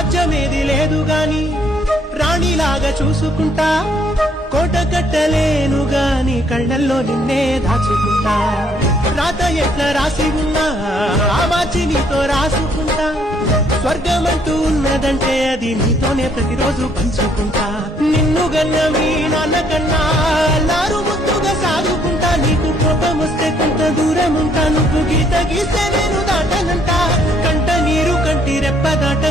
రాజ్యమేది లేదు గాని రాణిలాగా చూసుకుంటా, కోట కట్టలేను గాని కళ్ళల్లో నిన్నే దాచుకుంటా. రాత ఎట్లా రాసి ఉన్నా ఆ మార్చి నీతో రాసుకుంటా. స్వర్గమంటూ ఉన్నదంటే అది నీతోనే ప్రతిరోజు పంచుకుంటా. నిన్ను గన్న మీ నాన్న కన్నా అల్లారు ముద్దుగా సాగుకుంటా. నీకు కోపం వస్తే కొంత దూరం ఉంటా, నువ్వు గీత గీస్తే నేను దాటనంటా. కంట నీరు కంటి రెప్ప దాట